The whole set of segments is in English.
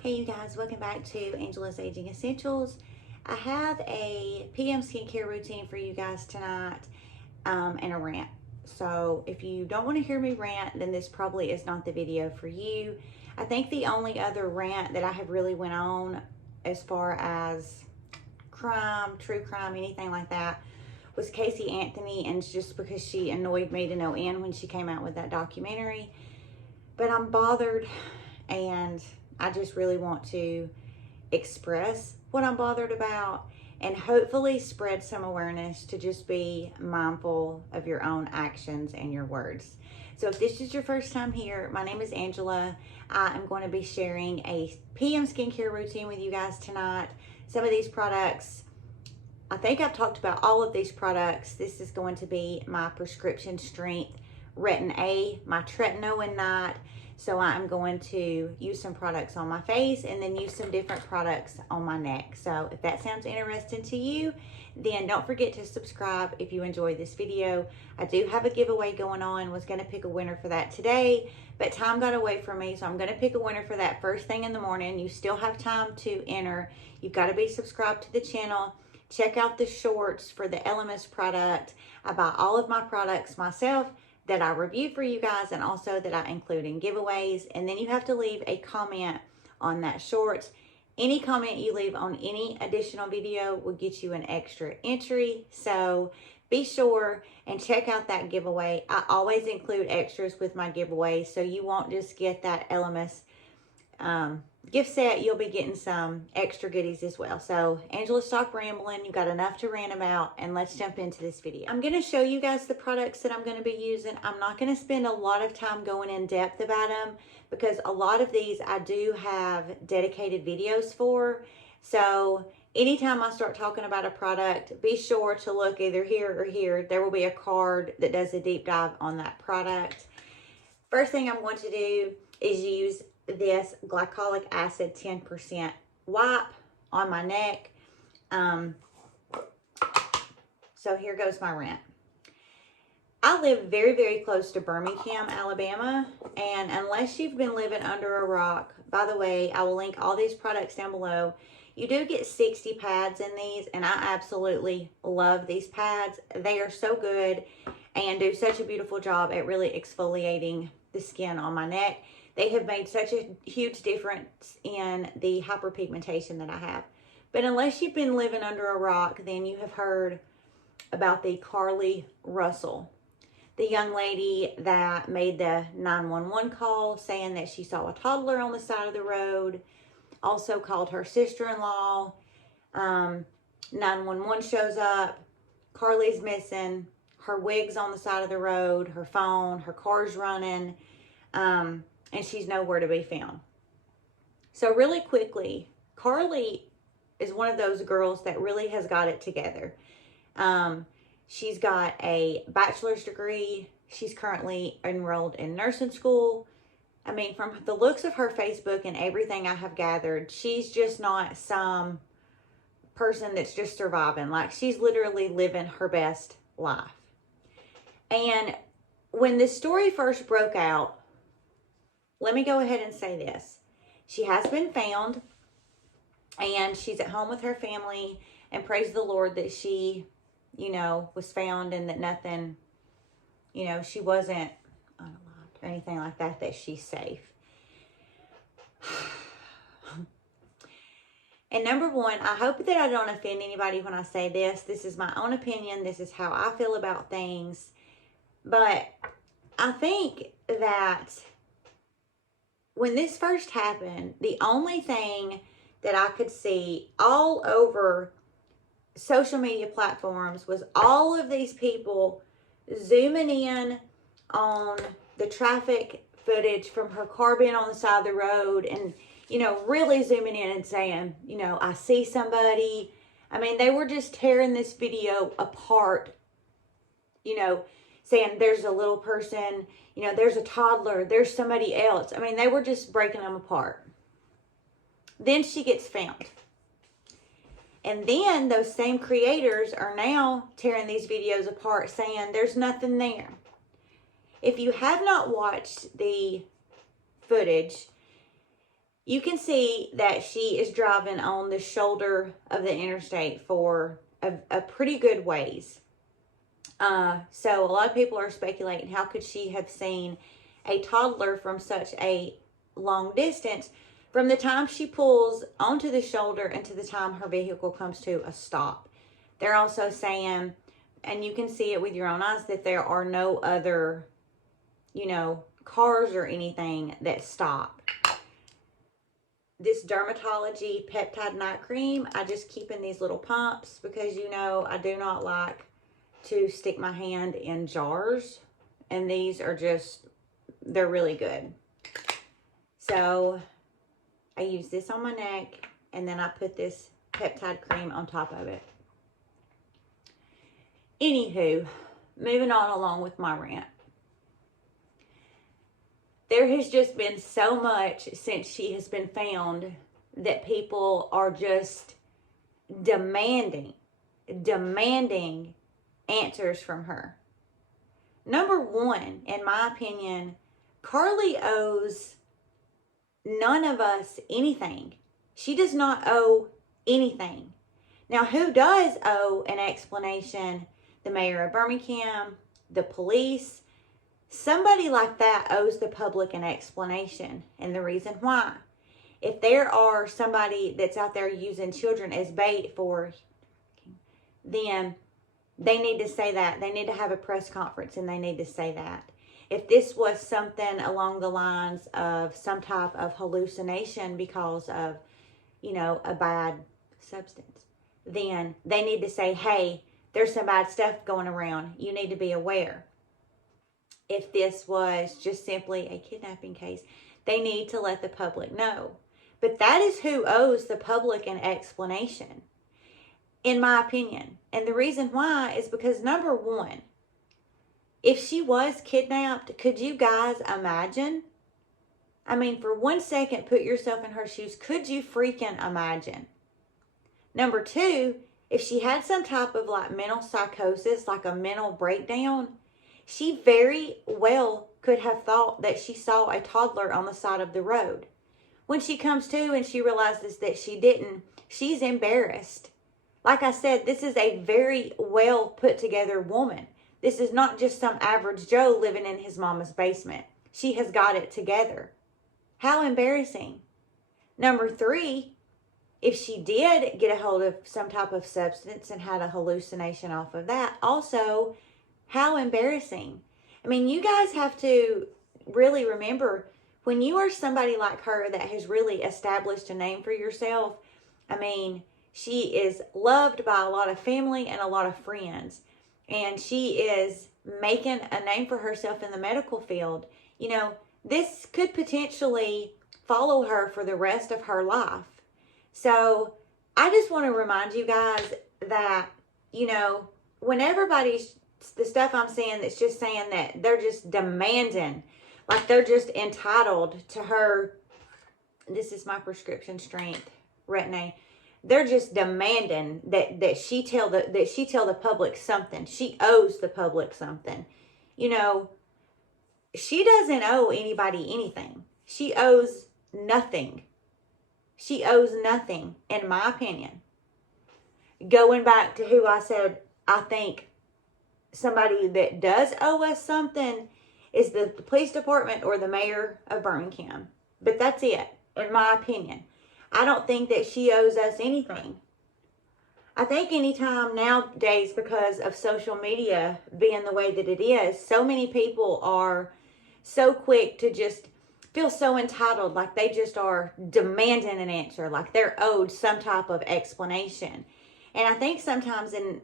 Hey you guys, welcome back to Angela's Aging Essentials. I have a PM skincare routine for you guys tonight and a rant. So if you don't want to hear me rant, then this probably is not the video for you. I think the only other rant that I have really went on as far as crime, true crime, anything like that was Casey Anthony, and it's just because she annoyed me to no end when she came out with that documentary. But I'm bothered, and I just really want to express what I'm bothered about and hopefully spread some awareness to just be mindful of your own actions and your words. So if this is your first time here, my name is Angela. I am going to be sharing a PM skincare routine with you guys tonight. Some of these products, I think I've talked about all of these products. This is going to be my prescription strength Retin A, my tretinoin night. So I'm going to use some products on my face and then use some different products on my neck. So if that sounds interesting to you, then don't forget to subscribe if you enjoyed this video. I do have a giveaway going on. Was going to pick a winner for that today, but time got away from me. So I'm going to pick a winner for that first thing in the morning. You still have time to enter. You've got to be subscribed to the channel. Check out the shorts for the Airless product. I buy all of my products myself that I review for you guys, and also that I include in giveaways. And then you have to leave a comment on that shorts. Any comment you leave on any additional video will get you an extra entry. So be sure and check out that giveaway. I always include extras with my giveaways, so you won't just get that Airless gift set. You'll be getting some extra goodies as well. So Angela, stop rambling. You've got enough to rant about, and let's jump into this video. I'm going to show you guys the products that I'm going to be using. I'm not going to spend a lot of time going in depth about them because a lot of these I do have dedicated videos for. So anytime I start talking about a product, be sure to look either here or here. There will be a card that does a deep dive on that product. First thing I'm going to do is use this glycolic acid 10% wipe on my neck. So here goes my rant. I live very, very close to Birmingham, Alabama, and unless you've been living under a rock, by the way, I will link all these products down below. You do get 60 pads in these, and I absolutely love these pads. They are so good and do such a beautiful job at really exfoliating the skin on my neck. They have made such a huge difference in the hyperpigmentation that I have. But unless you've been living under a rock, then you have heard about the Carlee Russell, the young lady that made the 911 call saying that she saw a toddler on the side of the road, also called her sister-in-law. 911 shows up, Carlee's missing, her wig's on the side of the road, her phone, her car's running, and she's nowhere to be found. So really quickly, Carlee is one of those girls that really has got it together. She's got a bachelor's degree. She's currently enrolled in nursing school. I mean, from the looks of her Facebook and everything I have gathered, she's just not some person that's just surviving. Like, she's literally living her best life. And when this story first broke out, let me go ahead and say this. She has been found, and she's at home with her family, and praise the Lord that she, was found, and that nothing, she wasn't unalived or anything like that, that she's safe. And number one, I hope that I don't offend anybody when I say this. This is my own opinion. This is how I feel about things. But I think that when this first happened, the only thing that I could see all over social media platforms was all of these people zooming in on the traffic footage from her car being on the side of the road and, really zooming in and saying, I see somebody. I mean, they were just tearing this video apart, saying there's a little person, there's a toddler, there's somebody else. I mean, they were just breaking them apart. Then she gets found. And then those same creators are now tearing these videos apart saying there's nothing there. If you have not watched the footage, you can see that she is driving on the shoulder of the interstate for a pretty good ways. So a lot of people are speculating, how could she have seen a toddler from such a long distance from the time she pulls onto the shoulder and to the time her vehicle comes to a stop? They're also saying, and you can see it with your own eyes, that there are no other, cars or anything that stop. This Dermatology Peptide Night Cream, I just keep in these little pumps because, I do not like to stick my hand in jars. And these are they're really good. So I use this on my neck, and then I put this peptide cream on top of it. Anywho, moving on along with my rant. There has just been so much since she has been found that people are just demanding answers from her. Number one, in my opinion, Carlee owes none of us anything. She does not owe anything. Now, who does owe an explanation? The mayor of Birmingham, the police. Somebody like that owes the public an explanation, and the reason why. If there are somebody that's out there using children as bait then they need to say that. They need to have a press conference, and they need to say that. If this was something along the lines of some type of hallucination because of, a bad substance, then they need to say, hey, there's some bad stuff going around. You need to be aware. If this was just simply a kidnapping case, they need to let the public know. But that is who owes the public an explanation, in my opinion. And the reason why is because, number one, if she was kidnapped, could you guys imagine? I mean, for 1 second, put yourself in her shoes. Could you freaking imagine? Number two, if she had some type of mental psychosis, like a mental breakdown, she very well could have thought that she saw a toddler on the side of the road. When she comes to and she realizes that she didn't, she's embarrassed. Like I said, this is a very well put together woman. This is not just some average Joe living in his mama's basement. She has got it together. How embarrassing. Number three, if she did get a hold of some type of substance and had a hallucination off of that, also, how embarrassing. I mean, you guys have to really remember, when you are somebody like her that has really established a name for yourself, I mean, she is loved by a lot of family and a lot of friends. And she is making a name for herself in the medical field. This could potentially follow her for the rest of her life. So I just want to remind you guys that, when everybody's, the stuff I'm saying that's just saying that they're just demanding, like they're just entitled to her, this is my prescription strength Retin-A. They're just demanding that she tell the public something. She owes the public something. She doesn't owe anybody anything. She owes nothing. She owes nothing, in my opinion. Going back to who I said, I think somebody that does owe us something is the police department or the mayor of Birmingham. But that's it, in my opinion. I don't think that she owes us anything. I think anytime nowadays, because of social media being the way that it is, so many people are so quick to just feel so entitled, like they just are demanding an answer, like they're owed some type of explanation. And I think sometimes when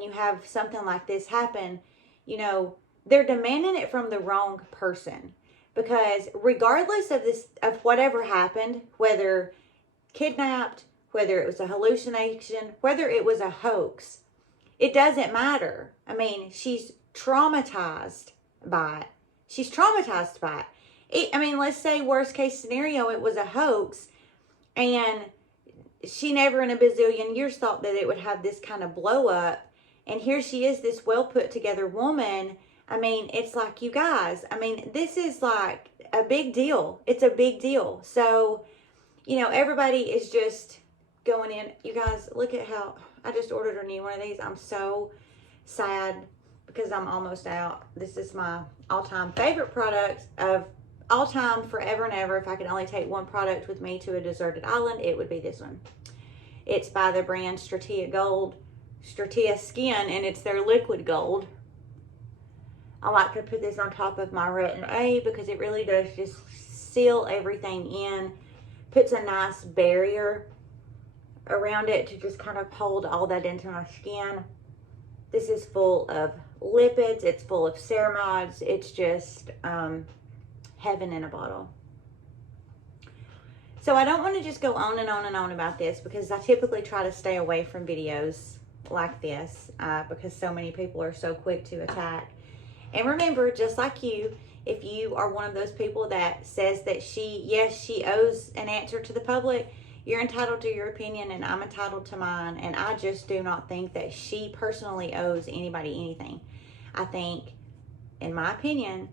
you have something like this happen, they're demanding it from the wrong person. Because regardless of whatever happened, whether kidnapped, whether it was a hallucination, whether it was a hoax, it doesn't matter. I mean, she's traumatized by it. She's traumatized by it. Let's say worst case scenario, it was a hoax, and she never in a bazillion years thought that it would have this kind of blow up. And here she is, this well put together woman. I mean, it's like, you guys, I mean, this is like a big deal. It's a big deal. So, you know, everybody is just going in. You guys, look at how I just ordered a new one of these. I'm so sad because I'm almost out. This is my all-time favorite product of all time, forever and ever. If I could only take one product with me to a deserted island, it would be this one. It's by the brand Stratia Skin, and it's their liquid gold. I like to put this on top of my Retin A because it really does just seal everything in. Puts a nice barrier around it to just kind of hold all that into my skin. This is full of lipids. It's full of ceramides. It's just heaven in a bottle. So I don't want to just go on and on and on about this because I typically try to stay away from videos like this because so many people are so quick to attack. And remember, just like you, if you are one of those people that says that yes, she owes an answer to the public, you're entitled to your opinion and I'm entitled to mine. And I just do not think that she personally owes anybody anything. I think, in my opinion,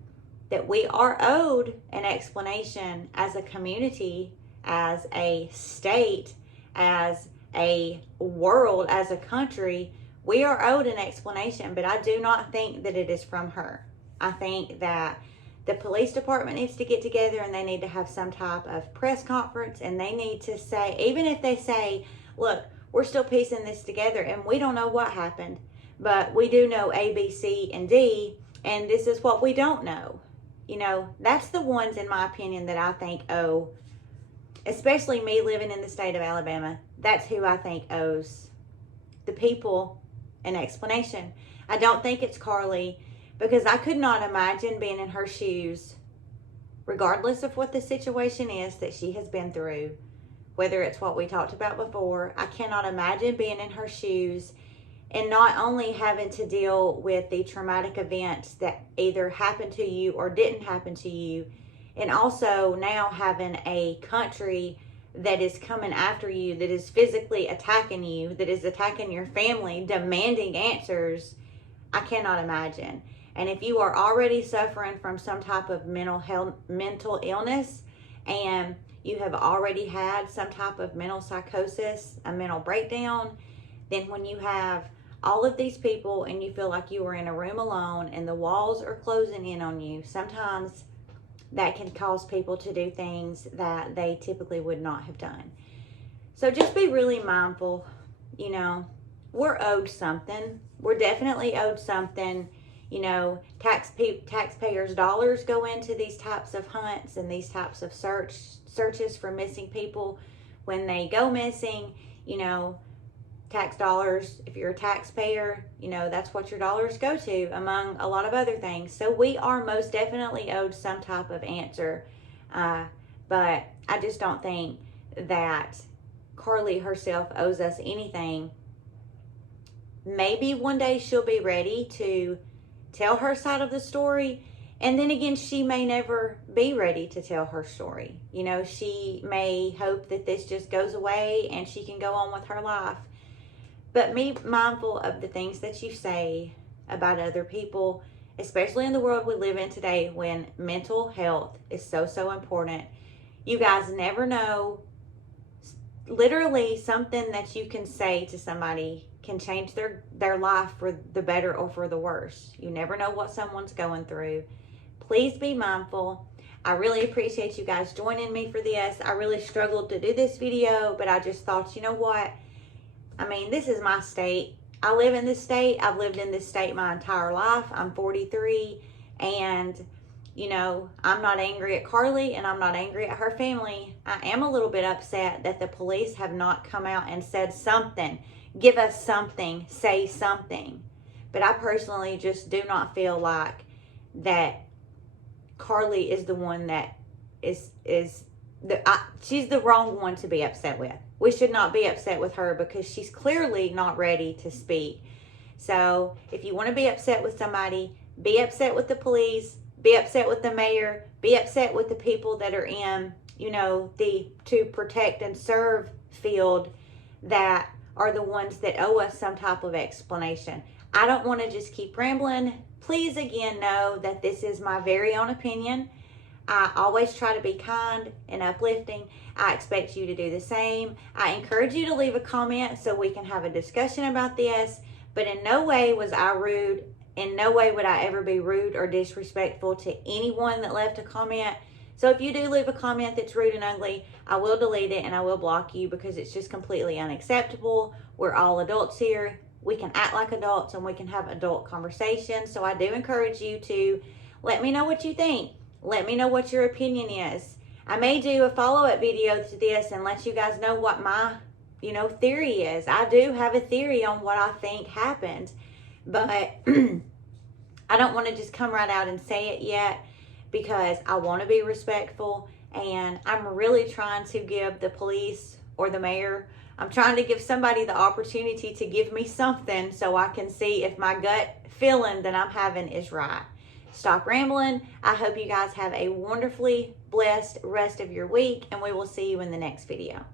that we are owed an explanation as a community, as a state, as a world, as a country. We are owed an explanation, but I do not think that it is from her. I think that the police department needs to get together and they need to have some type of press conference, and they need to say, even if they say, look, we're still piecing this together and we don't know what happened, but we do know A, B, C, and D, and this is what we don't know. You know, that's the ones, in my opinion, that I think owe, especially me living in the state of Alabama, that's who I think owes the people an explanation. I don't think it's Carlee, because I could not imagine being in her shoes, regardless of what the situation is that she has been through, whether it's what we talked about before. I cannot imagine being in her shoes and not only having to deal with the traumatic events that either happened to you or didn't happen to you, and also now having a country that is coming after you, that is physically attacking you, that is attacking your family, demanding answers. I cannot imagine. And if you are already suffering from some type of mental illness, and you have already had some type of mental psychosis, a mental breakdown, then when you have all of these people and you feel like you are in a room alone and the walls are closing in on you, sometimes that can cause people to do things that they typically would not have done. So just be really mindful. You know, we're owed something. We're definitely owed something. You know, taxpayers' dollars go into these types of hunts and these types of searches for missing people. When they go missing, you know, tax dollars, if you're a taxpayer, you know, that's what your dollars go to, among a lot of other things. So we are most definitely owed some type of answer. But I just don't think that Carlee herself owes us anything. Maybe one day she'll be ready to tell her side of the story. And then again, she may never be ready to tell her story. You know, she may hope that this just goes away and she can go on with her life. But be mindful of the things that you say about other people, especially in the world we live in today when mental health is so important. You guys never know. Literally, something that you can say to somebody can change their life for the better or for the worse. You never know what someone's going through. Please be mindful. I really appreciate you guys joining me for this. I really struggled to do this video, but I just thought, you know what? I mean, this is my state. I live in this state. I've lived in this state my entire life. I'm 43, and, you know, I'm not angry at Carlee, and I'm not angry at her family. I am a little bit upset that the police have not come out and said something. Give us something. Say something. But I personally just do not feel like that Carlee is the one that she's the wrong one to be upset with. We should not be upset with her because she's clearly not ready to speak. So if you want to be upset with somebody, be upset with the police, be upset with the mayor, be upset with the people that are in, you know, the to protect and serve field that are the ones that owe us some type of explanation. I don't want to just keep rambling. Please again know that this is my very own opinion. I always try to be kind and uplifting. I expect you to do the same. I encourage you to leave a comment so we can have a discussion about this, but in no way was I rude. In no way would I ever be rude or disrespectful to anyone that left a comment. So if you do leave a comment that's rude and ugly, I will delete it and I will block you because it's just completely unacceptable. We're all adults here. We can act like adults and we can have adult conversations. So I do encourage you to let me know what you think. Let me know what your opinion is. I may do a follow-up video to this and let you guys know what my, theory is. I do have a theory on what I think happened, but I don't want to just come right out and say it yet because I want to be respectful, and I'm really trying to give the police or the mayor, I'm trying to give somebody the opportunity to give me something so I can see if my gut feeling that I'm having is right. Stop rambling. I hope you guys have a wonderfully blessed rest of your week, and we will see you in the next video.